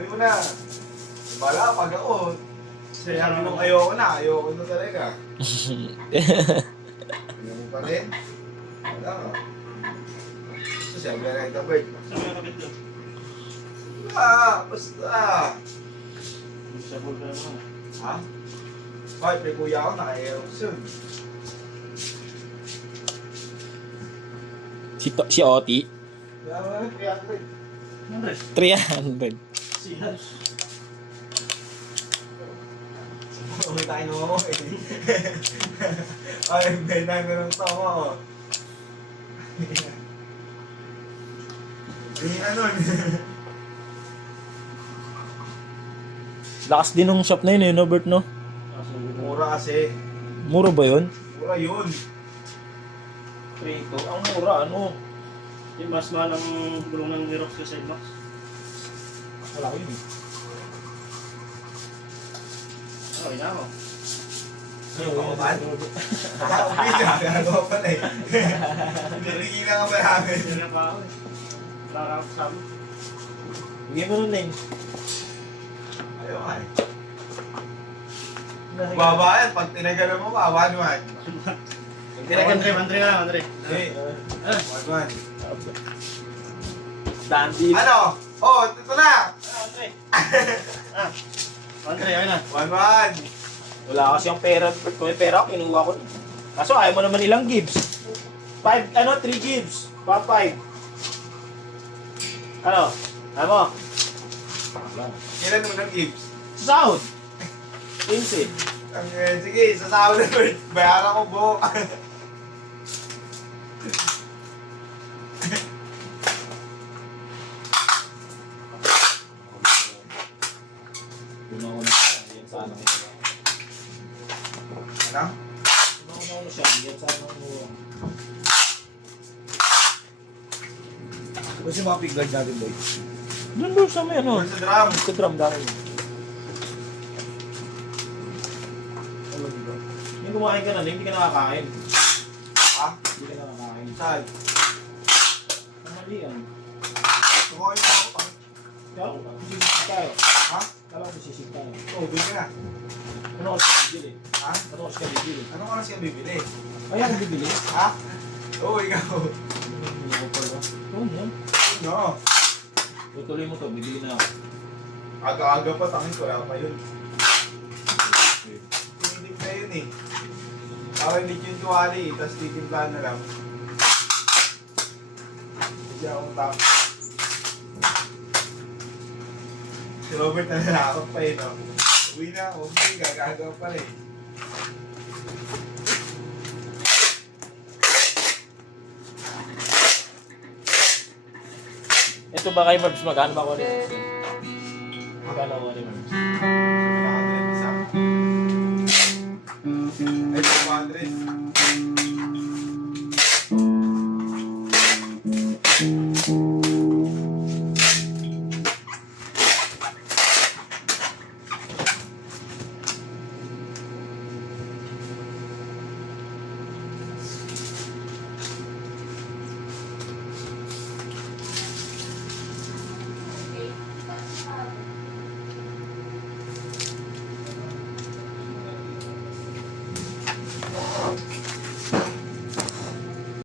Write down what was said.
Sabi mo na. Bala, pag ako, sabi nung ayoko na talaga. Ano mo pa rin? Wala ka. So, siyempre na ito, Bert. Saan yung kapit doon? Basta. Sa bulga mo. Ha? Bakit may kuya ako, naka-aerox yun. Si Oti, Kaya mo namin, 300. Andres. 300. Sihan. Umay tayo mo eh. Ay, benang na ng tama ko. Ano? Lakas din ng shop na yun eh, no, Bert, no? Mura kasi. Mura ba yun? Mura yun. Prito. Ang mura, ano? Yung mas mahal ang gulong ng Mirox sa Side Max. Wala ko yun eh. Okay na ako. Ano ka ba? Ako video, gagawa pala eh. Pinigilan ka ba namin? Yun lang pa ako eh. Wala ka sa amin. Bigyan mo nun, Neng. Ayaw ka eh. Baba yan, pag tinagalan mo ba, 1-1. Andre na lang, Andre. Eh, 1-1. Dandy. Ano? Oh, ito na! Andre. Andre, ayun na. 1-1. Wala kasi ang pera. Kung may pera ako, kinuha ko. Kaso ayaw mo naman ilang gives. 3 gives. 5. Ano? Ano mo? Kailan mo ng gives? Sa sahod. 15. Sige, sasahod na Bert. Bayaran ko buo. Puno ko na siya. Yan sana ko. Ano? Puno ko na siya. Yan sana ko. Kasi mga pig-guard natin, boy. Doon doon sa may ano. Sa drum. Sa drum dahil. Ano dito? Yung kumain ka na, hindi ka nakakain. Ha? Hindi ka nakakain. Saan? Ang mali yan. Kumain na ako. Kaya sisig tayo. Ha? Kala ko sisig tayo. Oo, bili na. Ano kasi ka bibili? Ha? Ano kasi ka bibili? Anong oras ka bibili? Ay, ako bibili. Ha? Oo, ikaw. Hindi ko pala. Oo, yan. No. Tutuloy mo to, bibili na ako. Aga-aga pa, tangin ko. Wala pa yun. Tinitip na yun eh. Ako hindi yung tuwali eh. Tapos titimplahan na lang. Hindi akong tap. Si Robert na nalakot pa eh, no? Uwi na ako. Uwi, gagagawa pala eh. Ito ba kay Marbs? Magkano ba ko rin? Magkano ko rin, Marbs? Sabi na 100 isa. Ay, 200.